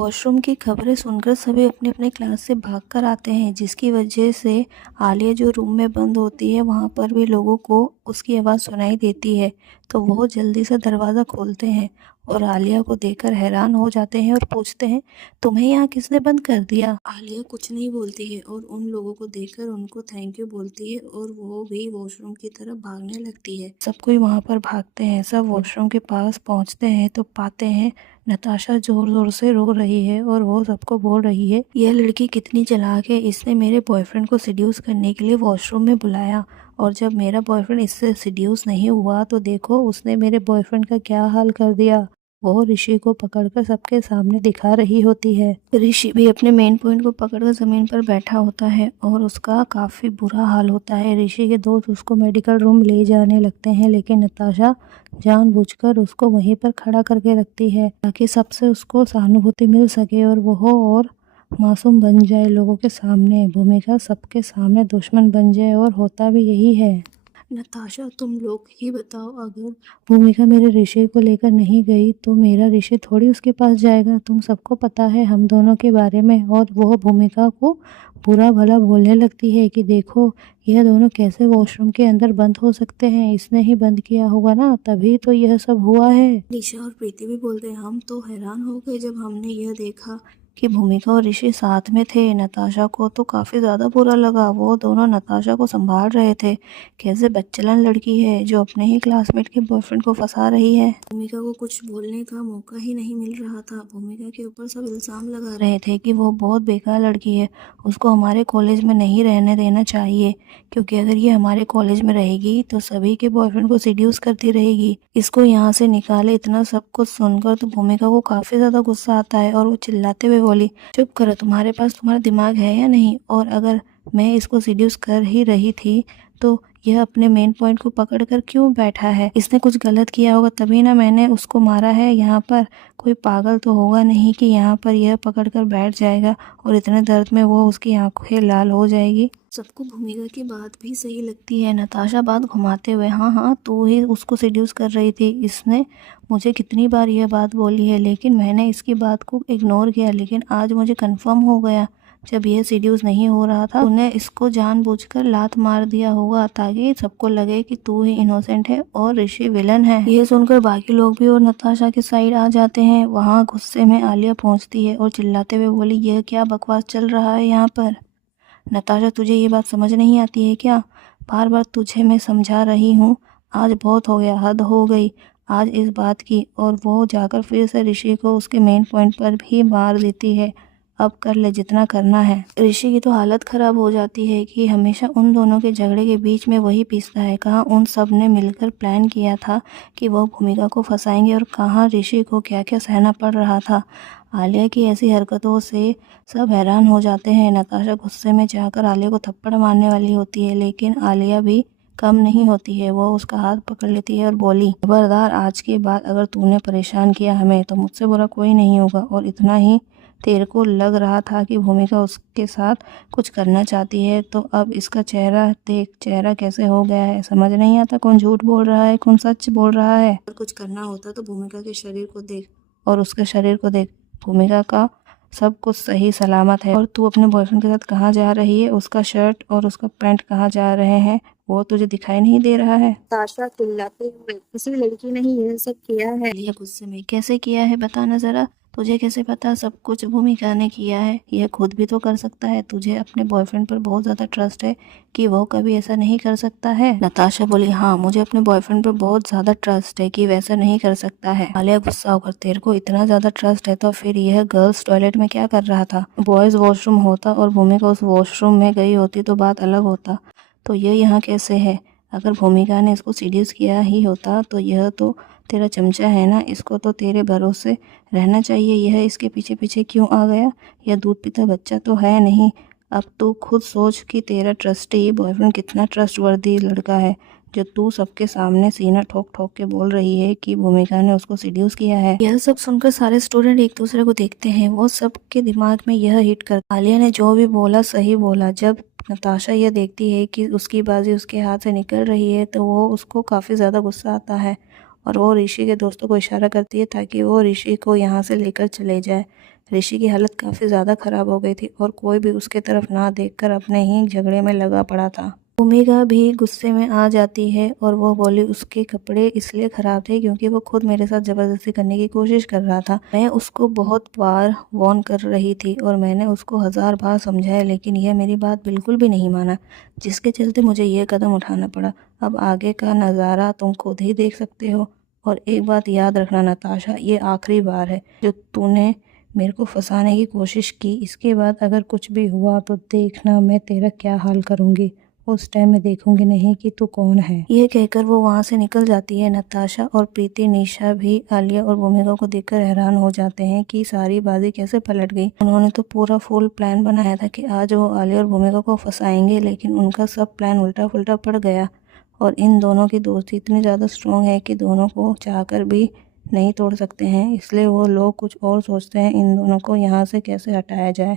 Washroom की खबरें सुनकर सभी अपने अपने क्लास से भागकर आते हैं, जिसकी वजह से आलिया जो रूम में बंद होती है वहाँ पर भी लोगों को उसकी आवाज़ सुनाई देती है। तो वो जल्दी से दरवाज़ा खोलते हैं और आलिया को देखकर हैरान हो जाते हैं और पूछते हैं, तुम्हें यहाँ किसने बंद कर दिया? आलिया कुछ नहीं बोलती है और उन लोगों को देखकर उनको थैंक यू बोलती है और वो भी वॉशरूम की तरफ भागने लगती है। सब कोई वहाँ पर भागते हैं। सब वॉशरूम के पास पहुँचते हैं तो पाते हैं नताशा जोर जोर से रो रही है और वो सबको बोल रही है, यह लड़की कितनी चालाक है, इसने मेरे बॉयफ्रेंड को सिड्यूस करने के लिए वॉशरूम में बुलाया और जब मेरा बॉयफ्रेंड इससे सिड्यूस नहीं हुआ तो देखो उसने मेरे बॉयफ्रेंड का क्या हाल कर दिया। वो ऋषि को पकड़कर सबके सामने दिखा रही होती है। ऋषि भी अपने मेन पॉइंट को पकड़कर जमीन पर बैठा होता है और उसका काफी बुरा हाल होता है। ऋषि के दोस्त उसको मेडिकल रूम ले जाने लगते हैं, लेकिन नताशा जानबूझकर उसको वहीं पर खड़ा करके रखती है ताकि सबसे उसको सहानुभूति मिल सके और वो और मासूम बन जाए लोगों के सामने। भूमिका सबके सामने दुश्मन बन जाए और होता भी यही है। नताशा, तुम लोग ही बताओ, अगर भूमिका मेरे ऋषि को लेकर नहीं गई तो मेरा ऋषि थोड़ी उसके पास जाएगा। तुम सबको पता है हम दोनों के बारे में। और वो भूमिका को बुरा भला बोलने लगती है कि देखो यह दोनों कैसे वॉशरूम के अंदर बंद हो सकते हैं, इसने ही बंद किया होगा ना, तभी तो यह सब हुआ है। निशा और प्रीति भी बोलते हैं, हम तो हैरान हो गए जब हमने यह देखा कि भूमिका और ऋषि साथ में थे। नताशा को तो काफ़ी ज़्यादा बुरा लगा। वो दोनों नताशा को संभाल रहे थे। कैसे बच्चलन लड़की है जो अपने ही क्लासमेट के बॉयफ्रेंड को फंसा रही है। भूमिका को कुछ बोलने का मौका ही नहीं मिल रहा था। भूमिका के ऊपर सब इल्ज़ाम लगा रहे थे कि वो बहुत बेकार लड़की है, उसको हमारे कॉलेज में नहीं रहने देना चाहिए, क्योंकि अगर ये हमारे कॉलेज में रहेगी तो सभी के बॉयफ्रेंड को सिड्यूस करती रहेगी, इसको यहाँ से निकाले। इतना सब कुछ सुनकर तो भूमिका को काफ़ी ज़्यादा गुस्सा आता है और वो चिल्लाते हुए बोली, चुप करो, तुम्हारे पास तुम्हारा दिमाग है या नहीं? और अगर मैं इसको सिड्यूस कर ही रही थी तो यह अपने मेन पॉइंट को पकड़कर क्यों बैठा है? इसने कुछ गलत किया होगा तभी ना मैंने उसको मारा है। यहाँ पर कोई पागल तो होगा नहीं कि यहाँ पर यह पकड़कर बैठ जाएगा और इतने दर्द में वो उसकी आंखें लाल हो जाएगी। सबको भूमिका की बात भी सही लगती है। नताशा बात घुमाते हुए, हाँ हाँ, तू ही उसको सिड्यूस कर रही थी। इसने मुझे कितनी बार यह बात बोली है, लेकिन मैंने इसकी बात को इग्नोर किया, लेकिन आज मुझे कंफर्म हो गया जब यह सिड्यूस नहीं हो रहा था तूने इसको जानबूझकर लात मार दिया होगा ताकि सबको लगे कि तू ही इनोसेंट है और ऋषि विलन है। यह सुनकर बाकी लोग भी और नताशा की साइड आ जाते हैं। वहाँ गुस्से में आलिया पहुँचती है और चिल्लाते हुए बोली, यह क्या बकवास चल रहा है यहाँ पर? नताशा, तुझे ये बात समझ नहीं आती है क्या? बार बार तुझे मैं समझा रही हूँ। आज बहुत हो गया, हद हो गई आज इस बात की। और वो जाकर फिर से ऋषि को उसके मेन पॉइंट पर भी मार देती है। अब कर ले जितना करना है। ऋषि की तो हालत खराब हो जाती है कि हमेशा उन दोनों के झगड़े के बीच में वही पिसता है। कहाँ उन सब ने मिलकर प्लान किया था कि वो भूमिका को फंसाएंगे और कहाँ ऋषि को क्या क्या सहना पड़ रहा था। आलिया की ऐसी हरकतों से सब हैरान हो जाते हैं। नताशा गुस्से में जाकर आलिया को थप्पड़ मारने वाली होती है, लेकिन आलिया भी कम नहीं होती है। वो उसका हाथ पकड़ लेती है और बोली, खबरदार, आज के बाद अगर तूने परेशान किया हमें तो मुझसे बुरा कोई नहीं होगा। और इतना ही तेरे को लग रहा था कि भूमिका उसके साथ कुछ करना चाहती है, तो अब इसका चेहरा देख, चेहरा कैसे हो गया है। समझ नहीं आता कौन झूठ बोल रहा है कौन सच बोल रहा है। अगर कुछ करना होता तो भूमिका के शरीर को देख और उसके शरीर को देख। भूमिका का सब कुछ सही सलामत है और तू अपने बॉयफ्रेंड के साथ कहाँ जा रही है? उसका शर्ट और उसका पैंट कहाँ जा रहे हैं? वो तुझे दिखाई नहीं दे रहा है? ताशा चिल्लाते हुए, किसी लड़की ने ही यह सब किया है। लिया गुस्से में, कैसे किया है बताना जरा, तुझे कैसे पता? सब कुछ भूमिका ने किया है, यह खुद भी तो कर सकता है। तुझे अपने बॉयफ्रेंड पर बहुत ज्यादा ट्रस्ट है कि वो कभी ऐसा नहीं कर सकता है। नताशा बोली, हाँ, मुझे अपने बॉयफ्रेंड पर बहुत ज्यादा ट्रस्ट है कि वैसा नहीं कर सकता है। आलिया गुस्सा होकर, तेरे को इतना ज्यादा ट्रस्ट है तो फिर यह गर्ल्स टॉयलेट में क्या कर रहा था? बॉयज वॉशरूम होता और भूमिका उस वॉशरूम में गई होती तो बात अलग होता, तो यह यहाँ कैसे है? अगर भूमिका ने इसको सीरियस किया ही होता तो यह तो तेरा चमचा है ना, इसको तो तेरे भरोसे रहना चाहिए। यह इसके पीछे पीछे क्यों आ गया? यह दूध पीता बच्चा तो है नहीं। अब तू खुद सोच कि तेरा ट्रस्टी बॉयफ्रेंड कितना ट्रस्टवर्दी लड़का है, जो तू सबके सामने सीना ठोक ठोक के बोल रही है कि भूमिका ने उसको सिड्यूस किया है। यह सब सुनकर सारे स्टूडेंट एक दूसरे को देखते हैं। वो सबके दिमाग में यह हिट कर, आलिया ने जो भी बोला सही बोला। जब नताशा यह देखती है कि उसकी बाजी उसके हाथ से निकल रही है तो वो उसको काफ़ी ज़्यादा गुस्सा आता है और वो ऋषि के दोस्तों को इशारा करती है ताकि वो ऋषि को यहाँ से लेकर चले जाए। ऋषि की हालत काफ़ी ज़्यादा ख़राब हो गई थी और कोई भी उसके तरफ ना देखकर अपने ही झगड़े में लगा पड़ा था। भूमिका भी गुस्से में आ जाती है और वो बोली उसके कपड़े इसलिए ख़राब थे क्योंकि वो खुद मेरे साथ ज़बरदस्ती करने की कोशिश कर रहा था। मैं उसको बहुत बार वार्न कर रही थी और मैंने उसको 1000 बार समझाया, लेकिन यह मेरी बात बिल्कुल भी नहीं माना, जिसके चलते मुझे ये कदम उठाना पड़ा। अब आगे का नज़ारा तुम खुद ही देख सकते हो। और एक बात याद रखना नताशा, ये आखिरी बार है जो तूने मेरे को फंसाने की कोशिश की। इसके बाद अगर कुछ भी हुआ तो देखना मैं तेरा क्या हाल करूँगी। उस टाइम मैं देखूंगी नहीं कि तू कौन है। ये कहकर वो वहाँ से निकल जाती है। नताशा और प्रीति, निशा भी आलिया और भूमिका को देखकर हैरान हो जाते हैं कि सारी बाजी कैसे पलट गई। उन्होंने तो पूरा फुल प्लान बनाया था कि आज वो आलिया और भूमिका को फंसाएंगे, लेकिन उनका सब प्लान उल्टा पुल्टा पड़ गया। और इन दोनों की दोस्ती इतनी ज़्यादा स्ट्रॉन्ग है कि दोनों को चाहकर भी नहीं तोड़ सकते हैं, इसलिए वो लोग कुछ और सोचते हैं इन दोनों को यहाँ से कैसे हटाया जाए।